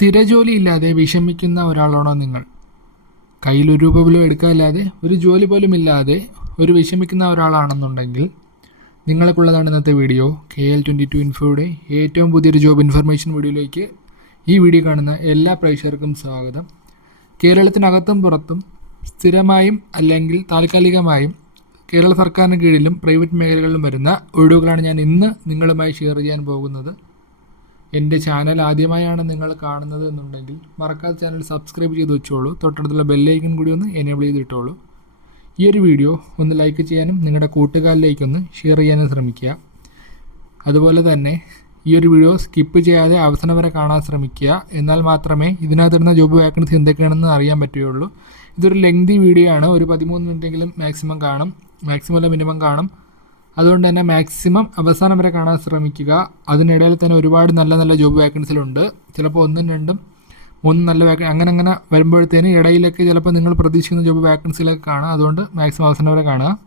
സ്ഥിരജോലി ഇല്ലാതെ വിഷമിക്കുന്ന ഒരാളാണോ നിങ്ങൾ? കയ്യിൽ ഒരു രൂപ പോലും എടുക്കാല്ലാതെ ഒരു ജോലി പോലും ഇല്ലാതെ ഒരു വിഷമിക്കുന്ന ഒരാളാണെന്നുണ്ടെങ്കിൽ നിങ്ങൾക്കുള്ളതാണ് ഇന്നത്തെ video. K L twenty two ഇൻഫോയുടെ ഏറ്റവും പുതിയൊരു ജോബ് ഇൻഫർമേഷൻ വീഡിയോയിലേക്ക് ഈ വീഡിയോ കാണുന്ന എല്ലാ പ്രേക്ഷകർക്കും സ്വാഗതം. കേരളത്തിനകത്തും പുറത്തും സ്ഥിരമായും അല്ലെങ്കിൽ താൽക്കാലികമായും കേരള സർക്കാരിന് കീഴിലും പ്രൈവറ്റ് മേഖലകളിലും വരുന്ന ഒഴിവുകളാണ് ഞാൻ ഇന്ന് നിങ്ങളുമായി ഷെയർ ചെയ്യാൻ പോകുന്നത്. എന്റെ ചാനൽ ആദ്യമായാണ് നിങ്ങൾ കാണുന്നത് എന്നുണ്ടെങ്കിൽ മറക്കാതെ ചാനൽ സബ്സ്ക്രൈബ് ചെയ്ത് വെച്ചോളൂ. തൊട്ടടുത്തുള്ള ബെല്ലൈക്കൻ കൂടി ഒന്ന് എനേബിൾ ചെയ്തിട്ടോളൂ. ഈ ഒരു വീഡിയോ ഒന്ന് ലൈക്ക് ചെയ്യാനും നിങ്ങളുടെ കൂട്ടുകാരിലേക്കൊന്ന് ഷെയർ ചെയ്യാനും ശ്രമിക്കുക. അതുപോലെ തന്നെ ഈ ഒരു വീഡിയോ സ്കിപ്പ് ചെയ്യാതെ അവസാനം വരെ കാണാൻ ശ്രമിക്കുക. എന്നാൽ മാത്രമേ ഇതിനകത്തിരുന്ന ജോബ് വാക്കൻസി എന്തൊക്കെയാണെന്ന് അറിയാൻ പറ്റുകയുള്ളൂ. ഇതൊരു ലെങ്തി വീഡിയോ ആണ്. ഒരു പതിമൂന്ന് മിനിറ്റെങ്കിലും മാക്സിമം കാണും. മാക്സിമം അല്ല മിനിമം കാണും. അതുകൊണ്ട് തന്നെ മാക്സിമം അവസാനം വരെ കാണാൻ ശ്രമിക്കുക. അതിനിടയിൽ തന്നെ ഒരുപാട് നല്ല നല്ല ജോബ് വേക്കൻസികളുണ്ട് ചിലപ്പോൾ ഒന്നും രണ്ടും മൂന്നും നല്ല വേക്കൻ അങ്ങനെ അങ്ങനെ വരുമ്പോഴത്തേന് ഇടയിലൊക്കെ ചിലപ്പോൾ നിങ്ങൾ പ്രതീക്ഷിക്കുന്ന ജോബ് വേക്കൻസികളൊക്കെ കാണാം. അതുകൊണ്ട് മാക്സിമം അവസാനം വരെ കാണുക.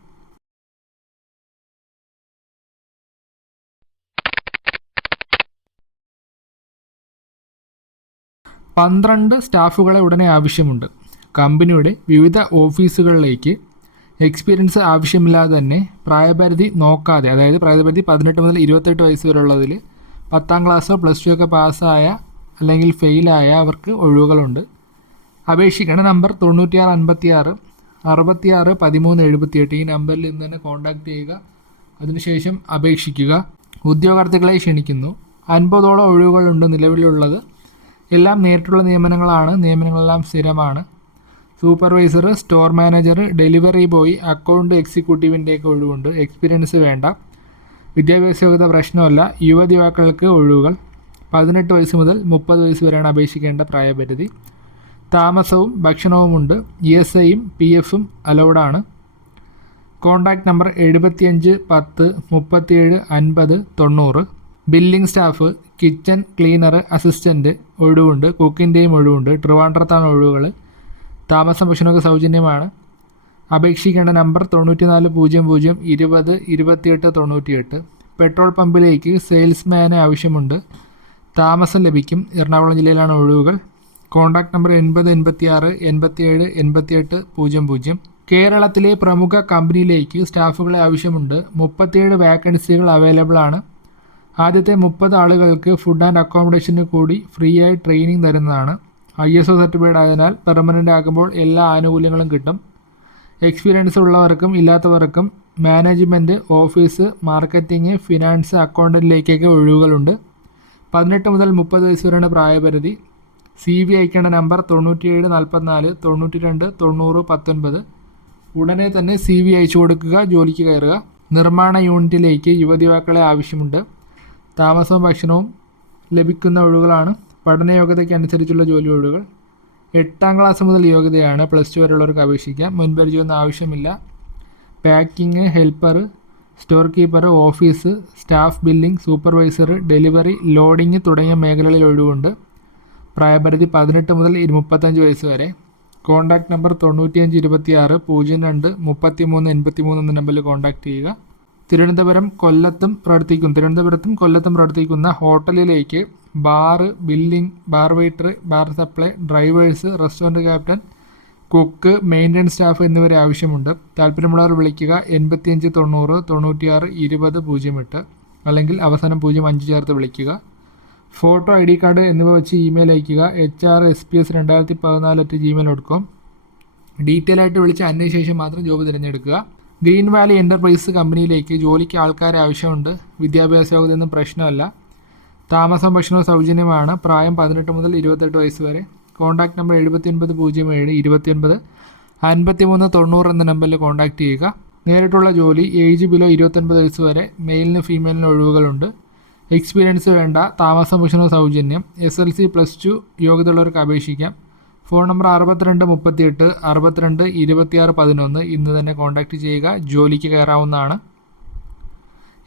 പന്ത്രണ്ട് സ്റ്റാഫുകളെ ഉടനെ ആവശ്യമുണ്ട്. കമ്പനിയുടെ വിവിധ ഓഫീസുകളിലേക്ക് എക്സ്പീരിയൻസ് ആവശ്യമില്ലാതെ തന്നെ പ്രായപരിധി നോക്കാതെ അതായത് പ്രായപരിധി പതിനെട്ട് മുതൽ ഇരുപത്തെട്ട് വയസ്സ് വരെയുള്ളതിൽ പത്താം ക്ലാസ്സോ പ്ലസ് ടു ഒക്കെ പാസ്സായ അല്ലെങ്കിൽ ഫെയിലായ അവർക്ക് ഒഴിവുകളുണ്ട്. അപേക്ഷിക്കേണ്ട നമ്പർ തൊണ്ണൂറ്റിയാറ് അൻപത്തിയാറ് അറുപത്തിയാറ് പതിമൂന്ന് എഴുപത്തിയെട്ട്. ഈ നമ്പറിൽ ഇന്ന് തന്നെ കോൺടാക്റ്റ് ചെയ്യുക. അതിനുശേഷം അപേക്ഷിക്കുക. ഉദ്യോഗാർത്ഥികളെ ക്ഷണിക്കുന്നു. അൻപതോളം ഒഴിവുകളുണ്ട് നിലവിലുള്ളത്. എല്ലാം നേരിട്ടുള്ള നിയമനങ്ങളാണ്. നിയമനങ്ങളെല്ലാം സ്ഥിരമാണ്. Supervisor store manager delivery boy account എക്സിക്യൂട്ടീവിന്റെ എക്സിക്യൂട്ടീവിന്റെയൊക്കെ ഒഴിവുണ്ട്. എക്സ്പീരിയൻസ് വേണ്ട. വിദ്യാഭ്യാസ യോഗ്യത പ്രശ്നമല്ല യുവതിവാക്കൾക്ക് ഒഴിവുകൾ. പതിനെട്ട് വയസ്സ് മുതൽ മുപ്പത് വയസ്സ് വരെയാണ് അപേക്ഷിക്കേണ്ട പ്രായപരിധി. താമസവും ഭക്ഷണവുമുണ്ട്. ഇ എസ് ഐയും പി എഫും അലൗഡാണ് കോൺടാക്റ്റ് നമ്പർ എഴുപത്തിയഞ്ച് പത്ത് മുപ്പത്തിയേഴ് അൻപത് തൊണ്ണൂറ്. Billing staff kitchen cleaner assistant ഒഴിവുണ്ട്. കുക്കിന്റെയും ഒഴിവുണ്ട്. ട്രിവാൻഡ്രത്താണ് ഒഴിവുകൾ താമസം ഭക്ഷണമൊക്കെ സൗജന്യമാണ്. അപേക്ഷിക്കേണ്ട നമ്പർ തൊണ്ണൂറ്റി നാല് പൂജ്യം പൂജ്യം ഇരുപത് ഇരുപത്തിയെട്ട് തൊണ്ണൂറ്റിയെട്ട്. പെട്രോൾ പമ്പിലേക്ക് സെയിൽസ്മാനെ ആവശ്യമുണ്ട്. താമസം ലഭിക്കും. എറണാകുളം ജില്ലയിലാണ് ഒഴിവുകൾ. കോൺടാക്ട് നമ്പർ എൺപത് എൺപത്തിയാറ് എൺപത്തിയേഴ് എൺപത്തിയെട്ട് പൂജ്യം പൂജ്യം. കേരളത്തിലെ പ്രമുഖ കമ്പനിയിലേക്ക് സ്റ്റാഫുകളെ ആവശ്യമുണ്ട്. മുപ്പത്തിയേഴ് വാക്കൻസികൾ അവൈലബിൾ ആണ് ആദ്യത്തെ മുപ്പത് ആളുകൾക്ക് ഫുഡ് ആൻഡ് അക്കോമഡേഷന് കൂടി ഫ്രീ ആയി ട്രെയിനിങ് തരുന്നതാണ്. ഐ എസ് ഒ സർട്ടിഫൈഡ് ആയതിനാൽ പെർമനന്റ് ആകുമ്പോൾ എല്ലാ ആനുകൂല്യങ്ങളും കിട്ടും. എക്സ്പീരിയൻസ് ഉള്ളവർക്കും ഇല്ലാത്തവർക്കും മാനേജ്മെന്റ് ഓഫീസ് മാർക്കറ്റിംഗ് ഫിനാൻസ് അക്കൗണ്ടന്റിലേക്കൊക്കെ ഒഴിവുകളുണ്ട്. പതിനെട്ട് മുതൽ മുപ്പത് വയസ്സ് വരെയാണ് പ്രായപരിധി. സി വി അയക്കേണ്ട നമ്പർ തൊണ്ണൂറ്റിയേഴ് നാൽപ്പത്തിനാല് തൊണ്ണൂറ്റി രണ്ട് തൊണ്ണൂറ് പത്തൊൻപത്. ഉടനെ തന്നെ സി വി അയച്ചു കൊടുക്കുക ജോലിക്ക് കയറുക. നിർമ്മാണ യൂണിറ്റിലേക്ക് യുവതിവാക്കളെ ആവശ്യമുണ്ട്. താമസവും ഭക്ഷണവും ലഭിക്കുന്ന ഒഴിവുകളാണ്. പഠന യോഗ്യതയ്ക്ക് അനുസരിച്ചുള്ള ജോലി ഒഴിവുകൾ എട്ടാം ക്ലാസ് മുതൽ യോഗ്യതയാണ് പ്ലസ് ടു വരെയുള്ളവർക്ക് അപേക്ഷിക്കാം. മുൻപരിചയമൊന്നും ആവശ്യമില്ല. Packing helper store keeper office staff billing supervisor delivery loading തുടങ്ങിയ മേഖലകളിൽ ഒഴിവുണ്ട്. പ്രായപരിധി പതിനെട്ട് മുതൽ മുപ്പത്തഞ്ച് വയസ്സ് വരെ. കോൺടാക്റ്റ് നമ്പർ തൊണ്ണൂറ്റിയഞ്ച് ഇരുപത്തിയാറ് പൂജ്യം രണ്ട് മുപ്പത്തി മൂന്ന് എൺപത്തി മൂന്ന് എന്ന നമ്പറിൽ കോൺടാക്റ്റ് ചെയ്യുക. തിരുവനന്തപുരം കൊല്ലത്തും പ്രവർത്തിക്കും. തിരുവനന്തപുരത്തും കൊല്ലത്തും പ്രവർത്തിക്കുന്ന ഹോട്ടലിലേക്ക് bar billing bar waiter bar supply drivers restaurant captain cook maintenance staff എന്നിവരെ ആവശ്യമുണ്ട്. താല്പര്യമുള്ളവർ വിളിക്കുക എൺപത്തിയഞ്ച് തൊണ്ണൂറ് തൊണ്ണൂറ്റിയാറ് ഇരുപത് പൂജ്യം എട്ട് അല്ലെങ്കിൽ അവസാനം പൂജ്യം അഞ്ച് ചേർത്ത് വിളിക്കുക. ഫോട്ടോ ഐ ഡി കാർഡ് എന്നിവ വെച്ച് ഇമെയിൽ അയയ്ക്കുക. H R S P S രണ്ടായിരത്തി പതിനാല് അറ്റ് ജിമെയിൽ ഡോട്ട് ഡീറ്റെയിൽ ആയിട്ട് വിളിച്ച് അന്വേഷിച്ച ശേഷം മാത്രം ജോബ് തിരഞ്ഞെടുക്കുക. ഗ്രീൻ വാലി എന്റർപ്രൈസ് കമ്പനിയിലേക്ക് ജോലിക്ക് ആൾക്കാരെ ആവശ്യമുണ്ട്. വിദ്യാഭ്യാസ യോഗ്യതയൊന്നും പ്രശ്നമല്ല. താമസം ഭക്ഷണവും സൗജന്യമാണ്. പ്രായം പതിനെട്ട് മുതൽ ഇരുപത്തെട്ട് വയസ്സ് വരെ. കോൺടാക്ട് നമ്പർ എഴുപത്തി ഒൻപത് പൂജ്യം ഏഴ് ഇരുപത്തി ഒൻപത് അൻപത്തി മൂന്ന് തൊണ്ണൂറ് എന്ന നമ്പറിൽ കോൺടാക്ട് ചെയ്യുക. നേരിട്ടുള്ള ജോലി ഏജ് ബിലോ ഇരുപത്തൊൻപത് വയസ്സ് വരെ. മെയിലിന് ഫീമെയിലിന് ഒഴിവുകളുണ്ട്. എക്സ്പീരിയൻസ് വേണ്ട. താമസം ഭക്ഷണവും സൗജന്യം. S L C plus two യോഗ്യതയുള്ളവർക്ക് അപേക്ഷിക്കാം. ഫോൺ നമ്പർ അറുപത്തിരണ്ട് മുപ്പത്തിയെട്ട് അറുപത്തിരണ്ട് ഇരുപത്തിയാറ് പതിനൊന്ന് ഇന്ന് തന്നെ കോൺടാക്റ്റ് ചെയ്യുക. ജോലിക്ക് കയറാവുന്നതാണ്.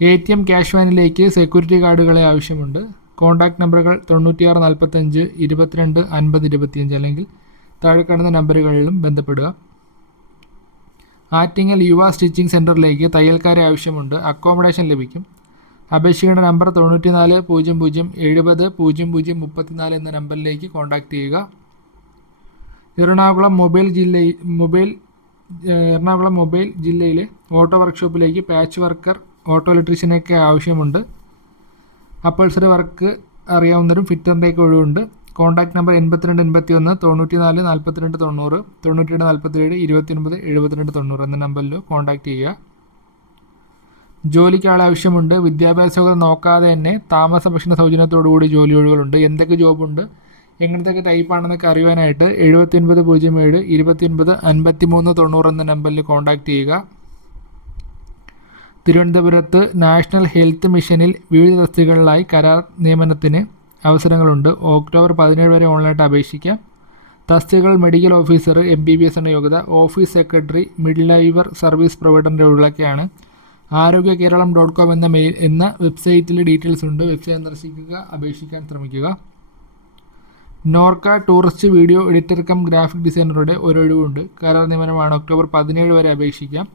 എ ടി എം ക്യാഷ് വാനിലേക്ക് സെക്യൂരിറ്റി കാർഡുകളെ ആവശ്യമുണ്ട്. കോൺടാക്ട് നമ്പറുകൾ തൊണ്ണൂറ്റിയാറ് നാൽപ്പത്തഞ്ച് ഇരുപത്തിരണ്ട് അൻപത് ഇരുപത്തിയഞ്ച് അല്ലെങ്കിൽ താഴെ കാണുന്ന നമ്പറുകളിലും ബന്ധപ്പെടുക. ആറ്റിങ്ങൽ യുവ സ്റ്റിച്ചിങ് സെന്ററിലേക്ക് തയ്യൽക്കാരെ ആവശ്യമുണ്ട്. അക്കോമഡേഷൻ ലഭിക്കും. അപേക്ഷയുടെ നമ്പർ തൊണ്ണൂറ്റി നാല് പൂജ്യം പൂജ്യം എഴുപത് പൂജ്യം പൂജ്യം മുപ്പത്തിനാല് എന്ന നമ്പറിലേക്ക് കോൺടാക്റ്റ് ചെയ്യുക. എറണാകുളം മൊബൈൽ ജില്ല മൊബൈൽ എറണാകുളം മൊബൈൽ ജില്ലയിലെ ഓട്ടോ വർക്ക്ഷോപ്പിലേക്ക് പാച്ച് വർക്കർ ഓട്ടോ ഇലക്ട്രീഷ്യനൊക്കെ ആവശ്യമുണ്ട്. അപ്പൾസറി വർക്ക് അറിയാവുന്നവരും ഫിറ്ററിന്റെയൊക്കെ ഒഴിവുണ്ട്. കോൺടാക്ട് നമ്പർ എൺപത്തിരണ്ട് എൺപത്തി ഒന്ന് തൊണ്ണൂറ്റി നാല് നാൽപ്പത്തിരണ്ട് തൊണ്ണൂറ് തൊണ്ണൂറ്റി രണ്ട് നാൽപ്പത്തിയേഴ് ഇരുപത്തി ഒൻപത് എഴുപത്തിരണ്ട് തൊണ്ണൂറ് എന്ന നമ്പറിൽ കോൺടാക്ട് ചെയ്യുക. ജോലിക്ക് ആളാവശ്യമുണ്ട് വിദ്യാഭ്യാസം നോക്കാതെ തന്നെ താമസ ഭക്ഷണ സൗജന്യത്തോടു കൂടി ജോലി ഒഴിവുകളുണ്ട് എന്തൊക്കെ ജോബുണ്ട്? എങ്ങനത്തെയൊക്കെ ടൈപ്പാണെന്നൊക്കെ അറിയുവാനായിട്ട് എഴുപത്തി ഒൻപത് പൂജ്യം ഏഴ് ഇരുപത്തി ഒൻപത് അൻപത്തി മൂന്ന് തൊണ്ണൂറ് എന്ന നമ്പറിൽ കോൺടാക്ട് ചെയ്യുക. തിരുവനന്തപുരത്ത് നാഷണൽ ഹെൽത്ത് മിഷനിൽ വിവിധ തസ്തികകളിലായി കരാർ നിയമനത്തിന് അവസരങ്ങളുണ്ട്. ഒക്ടോബർ പതിനേഴ് വരെ ഓൺലൈനായിട്ട് അപേക്ഷിക്കാം. തസ്തികകൾ medical officer M B B S എന്ന യോഗ്യത office secretary middle level service പ്രൊവൈഡറിന്റെ ഉള്ളിലൊക്കെയാണ്. ആരോഗ്യ കേരളം ഡോട്ട് കോം എന്ന മെയിൽ എന്ന വെബ്സൈറ്റിൽ ഡീറ്റെയിൽസ് ഉണ്ട്. വെബ്സൈറ്റ് സന്ദർശിക്കുക അപേക്ഷിക്കാൻ ശ്രമിക്കുക. Norka tourist video editor cum graphic ഡിസൈനറുടെ ഒരു ഒഴിവുണ്ട്. കരാർ നിയമനമാണ് ഒക്ടോബർ പതിനേഴ് വരെ അപേക്ഷിക്കാം.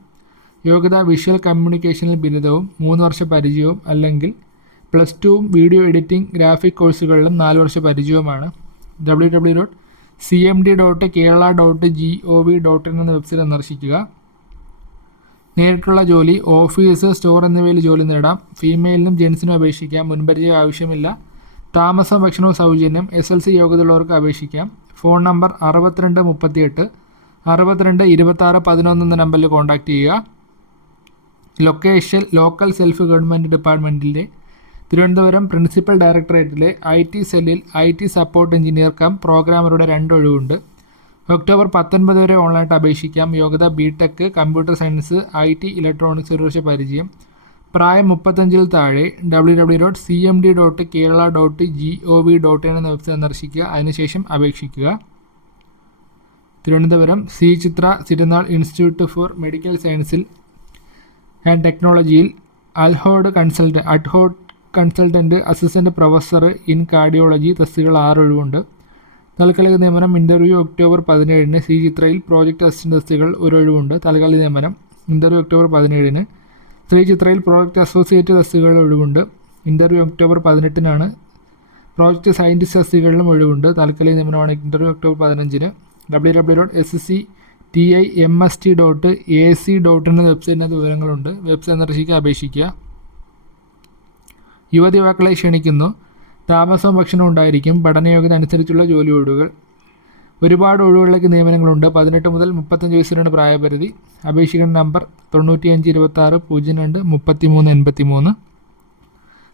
യോഗ്യത വിഷ്വൽ കമ്മ്യൂണിക്കേഷനിൽ ബിരുദവും മൂന്ന് വർഷ പരിചയവും അല്ലെങ്കിൽ പ്ലസ് ടുവും വീഡിയോ എഡിറ്റിംഗ് ഗ്രാഫിക് കോഴ്സുകളിലും നാല് വർഷ പരിചയവുമാണ്. W W dot C M D dot Kerala dot G O V dot in എന്ന വെബ്സൈറ്റ് സന്ദർശിക്കുക. നേരിട്ടുള്ള ജോലി ഓഫീസ് സ്റ്റോർ എന്നിവയിൽ ജോലി നേടാം. ഫീമെയിലിനും ജെൻസിനും അപേക്ഷിക്കാം. മുൻപരിചയം ആവശ്യമില്ല. താമസം ഭക്ഷണവും സൗജന്യം എസ് എൽ സി യോഗ്യതയുള്ളവർക്ക് അപേക്ഷിക്കാം. ഫോൺ നമ്പർ അറുപത്തിരണ്ട് മുപ്പത്തിയെട്ട് അറുപത്തിരണ്ട് ഇരുപത്താറ് പതിനൊന്ന് എന്ന നമ്പറിൽ കോൺടാക്റ്റ് ചെയ്യുക. ലൊക്കേഷൻ ലോക്കൽ സെൽഫ് ഗവൺമെന്റ് ഡിപ്പാർട്ട്മെന്റിലെ തിരുവനന്തപുരം പ്രിൻസിപ്പൽ ഡയറക്ടറേറ്റിലെ ഐ ടി സെല്ലിൽ I T support engineer cum പ്രോഗ്രാമറുടെ രണ്ട് ഒഴിവുണ്ട് ഒക്ടോബർ പത്തൊൻപത് വരെ ഓൺലൈനായിട്ട് അപേക്ഷിക്കാം. യോഗ്യത B tech computer science I T electronics ഒരു പരിചയം. പ്രായം മുപ്പത്തഞ്ചിൽ താഴെ W W dot C M D dot Kerala dot G O V dot in എന്ന വെബ്സൈറ്റ് സന്ദർശിക്കുക. അതിനുശേഷം അപേക്ഷിക്കുക. Thiruvananthapuram Sree Chitra Thirunal institute for medical സയൻസിൽ ആൻഡ് ടെക്നോളജിയിൽ അൽഹോഡ് consult ad hoc consultant assistant professor in cardiology തസ്തികൾ ആറ് ഒഴിവുണ്ട് താൽക്കാലിക നിയമനം interview October പതിനേഴിന് സി ചിത്രയിൽ പ്രോജക്റ്റ് അസിസ്റ്റന്റ് തസ്തികൾ ഒരു ഒഴിവുണ്ട് താൽക്കാലിക നിയമനം ഇന്റർവ്യൂ ഒക്ടോബർ പതിനേഴിന് ശ്രീ ചിത്രയിൽ പ്രോജക്റ്റ് അസോസിയേറ്റ് തസ്തികകൾ ഒഴിവുണ്ട്. ഇന്റർവ്യൂ ഒക്ടോബർ പതിനെട്ടിനാണ്. പ്രോജക്റ്റ് സയന്റിസ്റ്റ് തസ്തികകളിലും ഒഴിവുണ്ട്. താൽക്കാലിക നിയമനമാണ് ഇന്റർവ്യൂ ഒക്ടോബർ പതിനഞ്ചിന്. W W dot S S C T I M S T dot A C dot എന്ന വെബ്സൈറ്റിനകത്ത് വിവരങ്ങളുണ്ട്. വെബ്സൈറ്റ് സന്ദർശിക്കുക അപേക്ഷിക്കുക. യുവതി യുവാക്കളെ ക്ഷണിക്കുന്നു. താമസവും ഭക്ഷണവും ഉണ്ടായിരിക്കും. പഠനയോഗ്യത അനുസരിച്ചുള്ള ജോലി ഒഴിവുകൾ. ഒരുപാട് ഒഴിവുകളിലേക്ക് നിയമനങ്ങളുണ്ട്. പതിനെട്ട് മുതൽ മുപ്പത്തഞ്ച് വയസ്സിലാണ് പ്രായപരിധി. അപേക്ഷിക്കേണ്ട നമ്പർ തൊണ്ണൂറ്റിയഞ്ച് ഇരുപത്താറ് പൂജ്യം രണ്ട് മുപ്പത്തി മൂന്ന് എൺപത്തി മൂന്ന്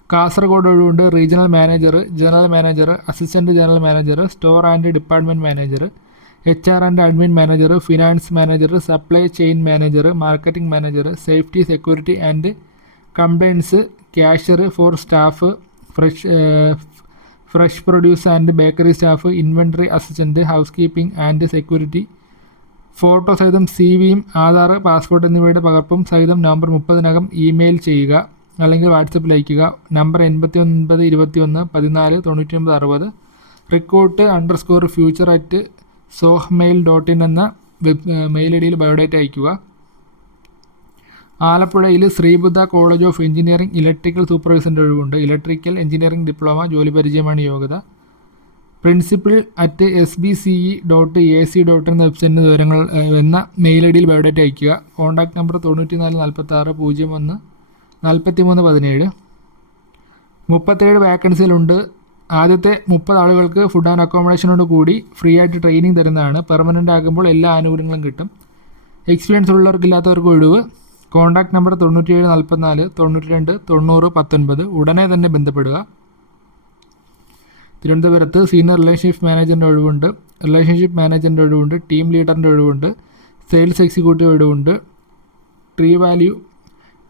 കാസർഗോഡ് ഒഴിവുണ്ട്. Regional manager general manager assistant general manager store and department manager H R and admin manager finance manager supply chain manager marketing manager safety security and compliance cashier for staff fresh fresh produce and bakery staff inventory assistant house keeping and security. Photo സഹിതം C വിയും Aadhaar passport എന്നിവയുടെ പകർപ്പും സഹിതം November മുപ്പതിനകം email ചെയ്യുക അല്ലെങ്കിൽ വാട്സപ്പിൽ അയയ്ക്കുക number എൺപത്തി ഒൻപത് ഇരുപത്തി ഒന്ന് പതിനാല് തൊണ്ണൂറ്റി ഒൻപത് അറുപത്. Recruit underscore future at Zoho mail dot in എന്ന വെബ് മെയിൽ ഐ ഡിയിൽ ബയോഡേറ്റ അയയ്ക്കുക. ആലപ്പുഴയിൽ Sree Buddha college of engineering electrical സൂപ്പർവൈസറിന്റെ ഒഴിവുണ്ട്. ഇലക്ട്രിക്കൽ എഞ്ചിനീയറിംഗ് ഡിപ്ലോമ ജോലി പരിചയമാണ് യോഗ്യത. Principal at S B C E dot A C dot എന്ന വെബ്സൈറ്റിന്റെ വിവരങ്ങൾ എന്ന മെയിൽ ഐ ഡിയിൽ ബയോഡേറ്റ് അയയ്ക്കുക. കോൺടാക്ട് നമ്പർ തൊണ്ണൂറ്റി നാല് നാൽപ്പത്തി ആറ് പൂജ്യം ഒന്ന് നാൽപ്പത്തി മൂന്ന് പതിനേഴ്. മുപ്പത്തേഴ് വാക്കൻസികളുണ്ട് ആദ്യത്തെ മുപ്പത് ആളുകൾക്ക് ഫുഡ് ആൻഡ് അക്കോമഡേഷനോട് കൂടി ഫ്രീ ആയിട്ട് ട്രെയിനിങ് തരുന്നതാണ്. പെർമനന്റ് ആകുമ്പോൾ എല്ലാ ആനുകൂല്യങ്ങളും കിട്ടും. എക്സ്പീരിയൻസ് ഉള്ളവർക്കില്ലാത്തവർക്ക് ഒഴിവ്. കോൺടാക്ട് നമ്പർ തൊണ്ണൂറ്റിയേഴ് നാൽപ്പത്തിനാല് തൊണ്ണൂറ്റി രണ്ട് തൊണ്ണൂറ് പത്തൊൻപത് ഉടനെ തന്നെ ബന്ധപ്പെടുക. തിരുവനന്തപുരത്ത് സീനിയർ റിലേഷൻഷിപ്പ് മാനേജറിന്റെ ഒഴിവുണ്ട്. റിലേഷൻഷിപ്പ് മാനേജറിന്റെ ഒഴിവുണ്ട്. ടീം ലീഡറിന്റെ ഒഴിവുണ്ട്. സെയിൽസ് എക്സിക്യൂട്ടീവ് ഒഴിവുണ്ട്. ട്രീ വാല്യൂ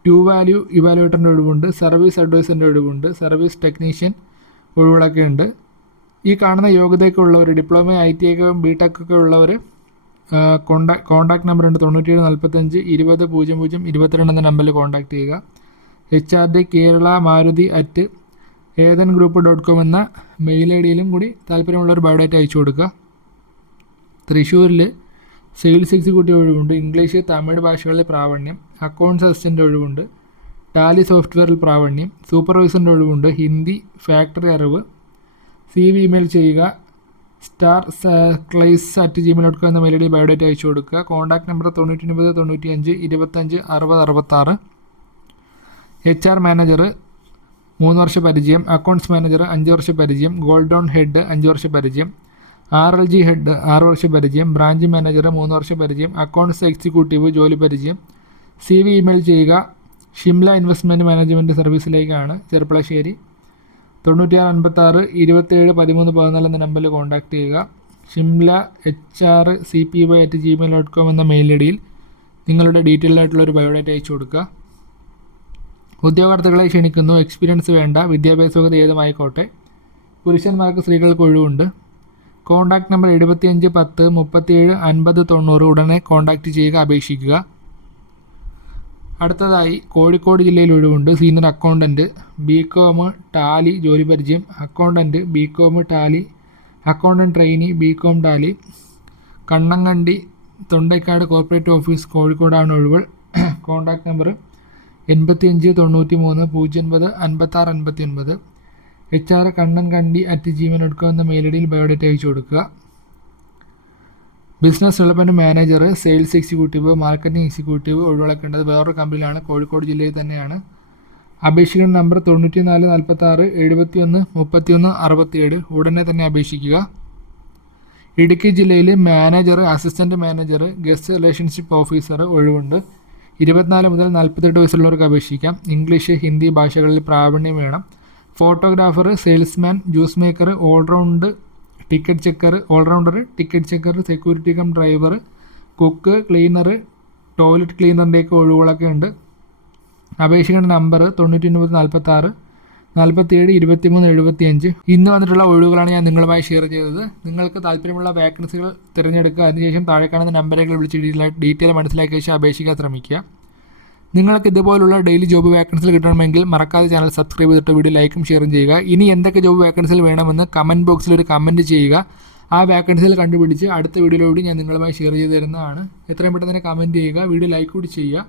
ടു വാല്യൂ ഇവാലുവേറ്ററിന്റെ ഒഴിവുണ്ട്. സർവീസ് അഡ്വൈസറിന്റെ ഒഴിവുണ്ട്. സർവീസ് ടെക്നീഷ്യൻ ഒഴിവുകളൊക്കെ ഉണ്ട്. ഈ കാണുന്ന യോഗ്യതയൊക്കെ ഉള്ളവർ ഡിപ്ലോമ ഐ ടി ഒക്കെ ബി ടെക് ഒക്കെ ഉള്ളവർ കോണ്ടാക്ട് കോൺടാക്ട് നമ്പർ ഉണ്ട്. തൊണ്ണൂറ്റിയേഴ് നാൽപ്പത്തഞ്ച് ഇരുപത് പൂജ്യം പൂജ്യം ഇരുപത്തിരണ്ട് എന്ന നമ്പറിൽ കോൺടാക്ട് ചെയ്യുക. H R D Kerala Maruti at Ethan group dot com എന്ന മെയിൽ ഐ ഡിയിലും കൂടി താല്പര്യമുള്ളൊരു ബയോഡേറ്റ അയച്ചു കൊടുക്കുക. തൃശ്ശൂരിൽ സെയിൽസ് എക്സിക്യൂട്ടീവ് ഒഴിവുണ്ട്. ഇംഗ്ലീഷ് തമിഴ് ഭാഷകളിൽ പ്രാവണ്യം. അക്കൗണ്ട്സ് അസിസ്റ്റന്റ് ഒഴിവുണ്ട്. ടാലി സോഫ്റ്റ്വെയറിൽ പ്രാവണ്യം. സൂപ്പർവൈസറിന്റെ ഒഴിവുണ്ട്. ഹിന്ദി ഫാക്ടറി അറിവ്. സി വി ഇമെയിൽ ചെയ്യുക. Star clice at Gmail dot com എന്ന മെയിൽ ഐ ഡി ബയോഡേറ്റ് അയച്ചു കൊടുക്കുക. കോൺടാക്ട് നമ്പർ തൊണ്ണൂറ്റി ഒൻപത് തൊണ്ണൂറ്റി അഞ്ച് ഇരുപത്തഞ്ച് അറുപത് അറുപത്താറ്. എച്ച് ആർ മാനേജർ മൂന്ന് വർഷ പരിചയം. അക്കൗണ്ട്സ് മാനേജർ അഞ്ച് വർഷ പരിചയം. ഗോൾഡ് ലോൺ ഹെഡ് അഞ്ച് വർഷ പരിചയം. ആർ എൽ ജി ഹെഡ് ആറ് വർഷ പരിചയം. ബ്രാഞ്ച് മാനേജർ മൂന്ന് വർഷ പരിചയം. അക്കൗണ്ട്സ് എക്സിക്യൂട്ടീവ് ജോലി പരിചയം. സി വി ഇമെയിൽ ചെയ്യുക. ഷിംല ഇൻവെസ്റ്റ്മെന്റ് മാനേജ്മെന്റ് സർവീസിലേക്കാണ് ചെറുപ്പളശ്ശേരി. തൊണ്ണൂറ്റിയാറ് അൻപത്താറ് ഇരുപത്തേഴ് പതിമൂന്ന് പതിനാല് എന്ന നമ്പറിൽ കോൺടാക്റ്റ് ചെയ്യുക. Shimla H R C P Y at Gmail dot com എന്ന മെയിൽ ഐ ഡിയിൽ നിങ്ങളുടെ ഡീറ്റെയിൽ ആയിട്ടുള്ള ഒരു ബയോഡേറ്റ അയച്ചു കൊടുക്കുക. ഉദ്യോഗാർത്ഥികളെ ക്ഷണിക്കുന്നു. എക്സ്പീരിയൻസ് വേണ്ട. വിദ്യാഭ്യാസ ഏതുമായിക്കോട്ടെ. പുരുഷന്മാർക്ക് സ്ത്രീകൾക്ക് ഒഴിവുണ്ട്. കോൺടാക്ട് നമ്പർ എഴുപത്തിയഞ്ച് പത്ത് മുപ്പത്തിയേഴ് അൻപത് തൊണ്ണൂറ് ഉടനെ കോൺടാക്റ്റ് ചെയ്യുക അപേക്ഷിക്കുക. അടുത്തതായി കോഴിക്കോട് ജില്ലയിൽ ഒഴിവുണ്ട്. Senior accountant B com Tally ജോലി പരിചയം accountant B com Tally accountant trainee B com Tally Kannankandi Thondayad corporate office കോഴിക്കോടാണ് ഒഴിവ് കോൺടാക്ട് നമ്പർ എൺപത്തിയഞ്ച് തൊണ്ണൂറ്റി മൂന്ന് പൂജ്യം ഒൻപത് അൻപത്താറ് അൻപത്തി ഒൻപത് H R Kannan Kandi at Gmail dot com എന്ന മെയിൽ ഐ ഡിയിൽ ബയോഡേറ്റ അയച്ചു കൊടുക്കുക. Business development manager sales executive marketing executive ഒഴിവാക്കേണ്ടത് വേറൊരു കമ്പനിയിലാണ് കോഴിക്കോട് ജില്ലയിൽ തന്നെയാണ്. അപേക്ഷിക്കുന്ന നമ്പർ തൊണ്ണൂറ്റി നാല് നാൽപ്പത്തി ആറ് എഴുപത്തി ഒന്ന് മുപ്പത്തി ഒന്ന് അറുപത്തിയേഴ് ഉടനെ തന്നെ അപേക്ഷിക്കുക. ഇടുക്കി ജില്ലയിൽ manager assistant manager guest relationship officer ഒഴിവുണ്ട്. ഇരുപത്തിനാല് മുതൽ നാൽപ്പത്തെട്ട് വയസ്സുള്ളവർക്ക് അപേക്ഷിക്കാം. ഇംഗ്ലീഷ് ഹിന്ദി ഭാഷകളിൽ പ്രാവീണ്യം വേണം. Photographer salesman juice maker all round ticket checker all rounder ticket checker security cum driver cook cleaner toilet ക്ലീനറിന്റെയൊക്കെ ഒഴിവുകളൊക്കെ ഉണ്ട്. അപേക്ഷിക്കേണ്ട നമ്പർ തൊണ്ണൂറ്റി ഒൻപത് നാൽപ്പത്തി ആറ് നാൽപ്പത്തിയേഴ് ഇരുപത്തിമൂന്ന് എഴുപത്തിയഞ്ച്. ഇന്ന് വന്നിട്ടുള്ള ഒഴിവുകളാണ് ഞാൻ നിങ്ങളുമായി ഷെയർ ചെയ്തത്. നിങ്ങൾക്ക് താല്പര്യമുള്ള വാക്കൻസികൾ തിരഞ്ഞെടുക്കുക. അതിനുശേഷം താഴെ കാണുന്ന നമ്പറുകൾ വിളിച്ച് ഡീറ്റെയിൽ മനസ്സിലാക്കിയ ശേഷം അപേക്ഷിക്കാൻ ശ്രമിക്കുക. നിങ്ങൾക്ക് ഇതുപോലുള്ള ഡെയിലി ജോബ് വാക്കൻസികൾ കിട്ടണമെങ്കിൽ മറക്കാതെ ചാനൽ സബ്സ്ക്രൈബ് ചെയ്തിട്ട് വീഡിയോ ലൈക്കും ഷെയറും ചെയ്യുക. ഇനി എന്തൊക്കെ ജോബ് വാക്കൻസികൾ വേണമെന്ന് കമന്റ് ബോക്സിൽ ഒരു കമന്റ് ചെയ്യുക. ആ വാക്കൻസികൾ കണ്ടുപിടിച്ച് അടുത്ത വീഡിയോയിലൂടെ ഞാൻ നിങ്ങളുമായി ഷെയർ ചെയ്ത് തരുന്നതാണ്. എത്രയും പെട്ടെന്ന് തന്നെ കമന്റ് ചെയ്യുക വീഡിയോ ലൈക്ക് കൂടി ചെയ്യുക.